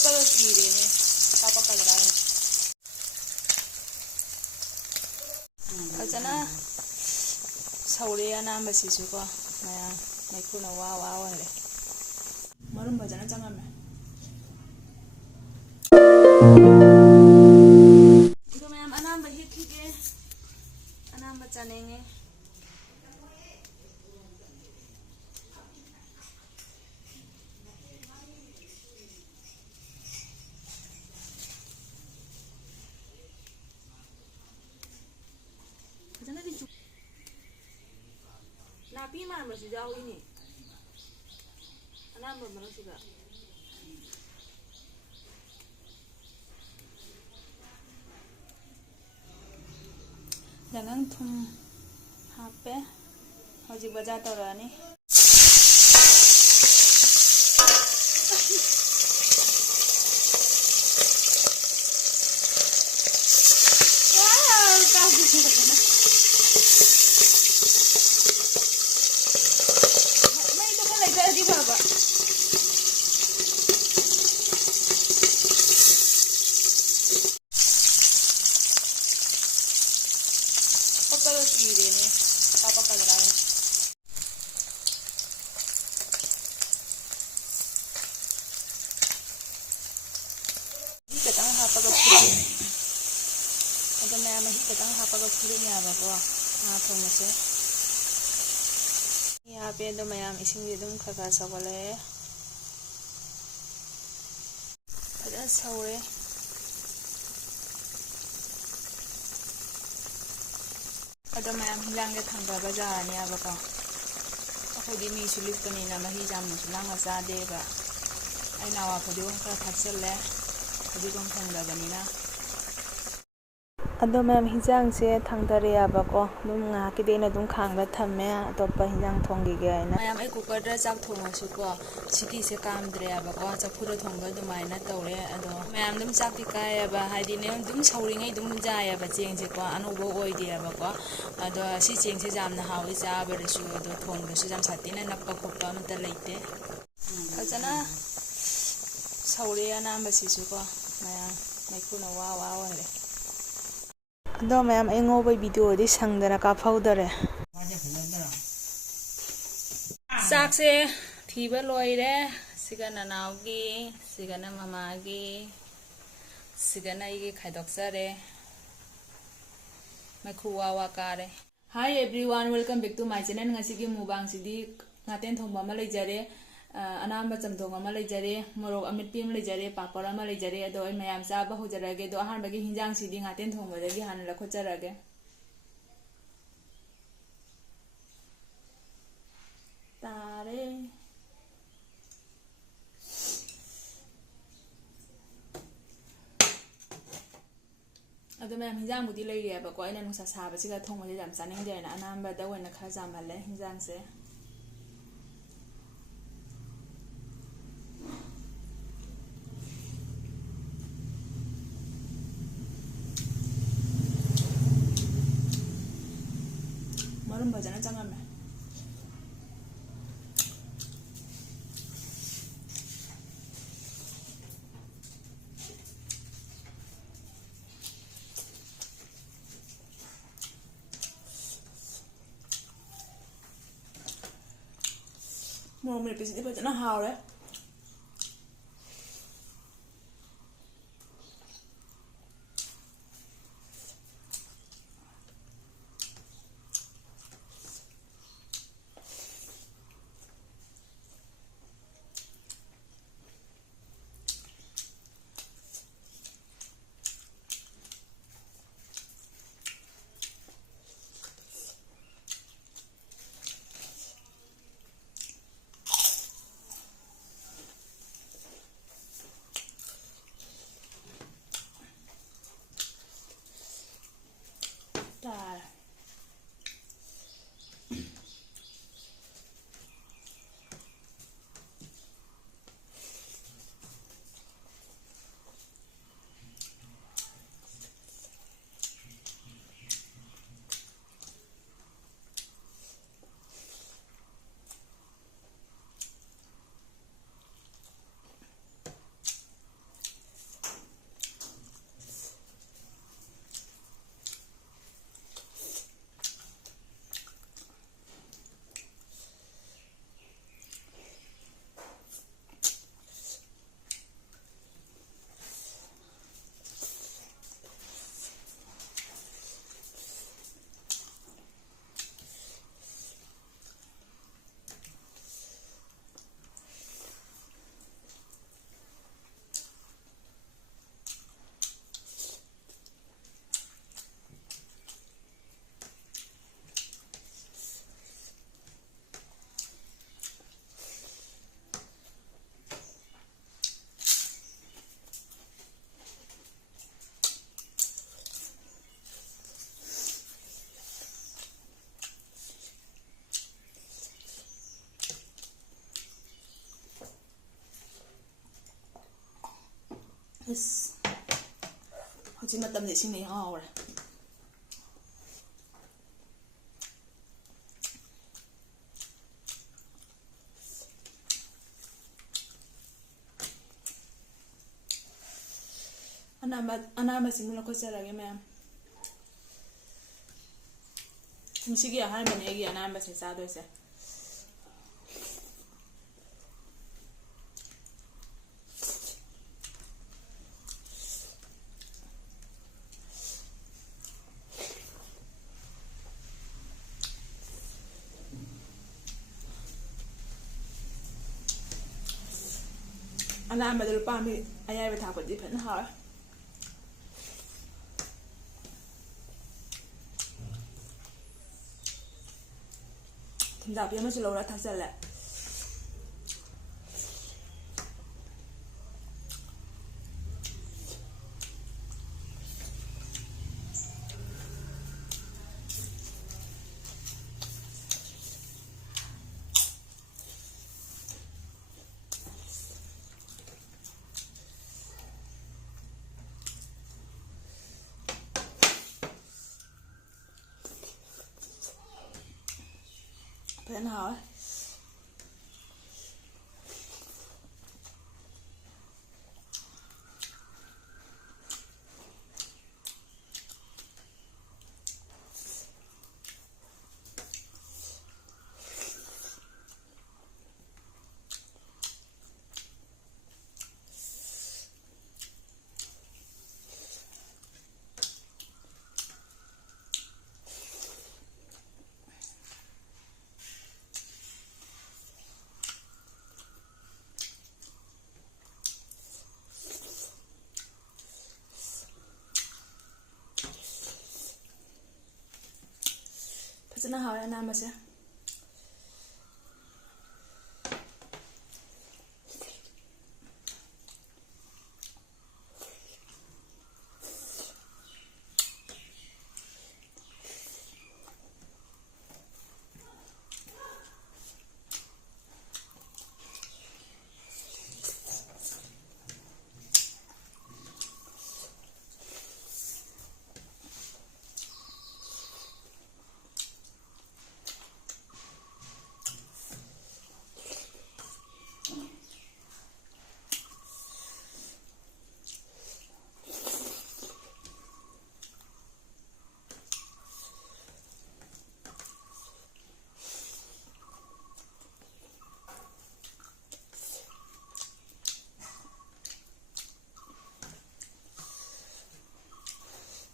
ꯄꯛꯄꯒ ꯀꯤꯔꯦꯅꯦ ꯀꯥꯞꯄꯛꯀꯗ꯭ꯔꯥ ꯍꯥꯏꯅ ꯐꯖꯅ ꯁꯧꯔꯦ ꯑꯅꯥꯝꯕꯁꯤꯁꯨꯀꯣ ꯃꯌꯥꯝ ꯃꯩꯈꯨꯅ ꯋꯥ ꯑꯣꯏꯔꯦ ꯃꯔꯨꯝ ꯐꯖꯅ ꯆꯪꯉꯝꯃꯦ ꯑꯗꯣ ꯃꯌꯥꯝ ꯑꯅꯥꯝꯕ ꯍꯦꯛꯈꯤꯒꯦ ꯑꯅꯥꯝꯕ ꯆꯥꯅꯤꯡꯉꯦ 나비 말면서 야오이니 하나 한번 말하시가 jangan thum HP hojik baja torani wow kasi di baba pagkakas kirene kapapagarayan di katang hapagas kirene ada maya katang hapagas kirene aba ko thong mase यहाँ पे तो मैं इसिंग एकदम खका सवले फजा सौरे अदो मैं हिंजांग के थंगा बजारनी आबको अखोदी मी सुलिपनी ना मही जामनु सुलांग जादेबा आइना वा फदिगो खरा थाक्सले फदिगो थंगदबनिना अदो मैम हिंजांग से थंगदरे आबको दुम ngaki deina dum khangla thamme atopa hinjang thongige aina मैम ए कुकर दा चाक थोंगसुको सिटी से कामद्रे आबको चफुरा थोंबा दुमाइना तौरे अदो मैम दुम चाक पिकायबा हाइदिने दुम सौरिङै दुम जायबा चेंगसे को अनौबो ओइदे आबको अदो सि चेंगसे जामना हावि चाबरसु अदो थोंबसु जाम सातिना नप्पा खोप्पा अमता लैते फजना सौरे अनामबसिसुको मैम मैखुना वा ओइरे अदो मैम एंगोबे वीडियो दि संगदना काफौदरे साक से थीबा लोइरे सिगना नावगी सिगना ममागी सिगना इगे खाइदोक्सरे मैखु वा कारे hi everyone welcome back to my channel ngasi मुबांग सिदी ngaten thongba ma leijare anamba chamthong ama leijare morok amit pim leijare papar ama leijare ado ai mayam chaba hojarage do ahan bagi hinjang sidi ngaten thongba dagi han la khojarage tare ado mayam hinjang budi leire ba ko aina nusa saba siga thongba je jam chaning de na anamba da wena khara jam halle hinjang se marum bajana changame Mau milih pisiti bajana haure ꯍꯧꯖꯤꯛ ꯃꯇꯝꯗ ꯏꯁꯤꯡꯅ ꯏꯍꯥꯎ ꯍꯥꯎꯔꯦ ꯑꯅꯥꯕꯁꯤꯡꯗꯨꯅ ꯈꯣꯠꯆꯔꯒꯦ ꯃꯌꯥꯝ ꯉꯁꯤꯒꯤ ꯑꯍꯥꯟꯕꯅꯦ ꯑꯩꯒꯤ ꯑꯅꯥꯕꯁꯦ ꯆꯥꯗꯣꯏꯁꯦ ꯑꯅꯥꯕꯗ ꯂꯨꯄꯥꯝꯕꯤ ꯑꯌꯥꯏꯕ ꯊꯥꯛꯄꯗꯤ ꯐꯖꯅ ꯍꯥꯎꯔꯦ ꯊꯨꯝꯖꯥꯛꯄꯤ ꯑꯃꯁꯨ ꯂꯧꯔ ꯊꯥꯛꯆꯜꯂꯦ فعلا هاوي فعلا هاوي أنا مسا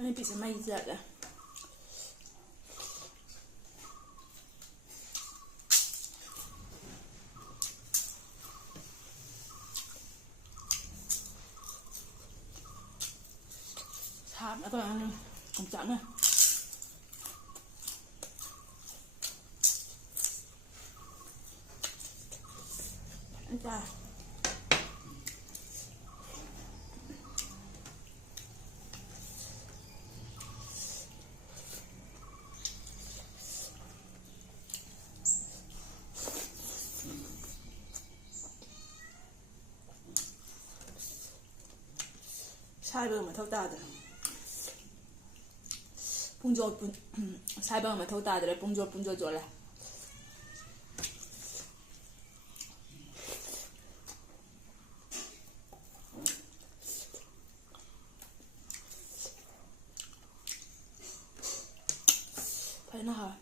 أنا بيس ما يزال thảm đã các bạn ơi còn chẵn này anh cha sai bơ mà thâu ta rồi punjol sai bơ mà thâu ta rồi punjol rồi là phải nó hả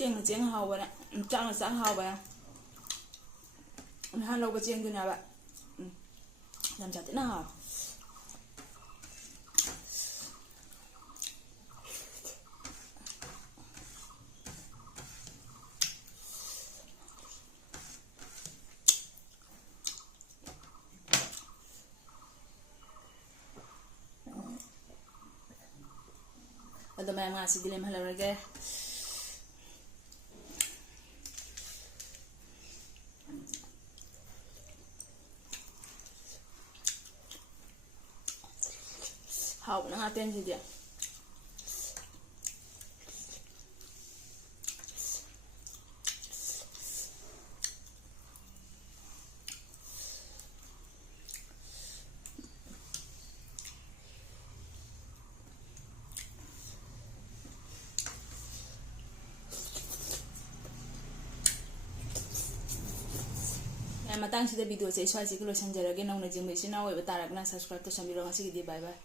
ꯆꯦꯡꯅ ꯆꯦꯡ ꯍꯥꯎꯕꯅꯦ ꯆꯥꯛꯅ ꯆꯥꯛ ꯍꯥꯎꯕꯅꯦ ꯅꯍꯥꯟ ꯂꯧꯕ ꯆꯦꯡꯗꯨꯅꯦꯕ ꯌꯥꯝ ꯊꯤꯅ ꯍꯥꯎꯋꯦ ꯑꯗꯣ ꯃꯌꯥꯝ ꯉꯥꯁꯤꯗꯤ ꯂꯦꯝꯍꯜꯂꯔꯣꯏꯒꯦ 하오나 ngaten sih dia. matang sida video se swai si lo sanjarage nong na jingbe sina we batara na subscribe to samiro ngasi di bye bye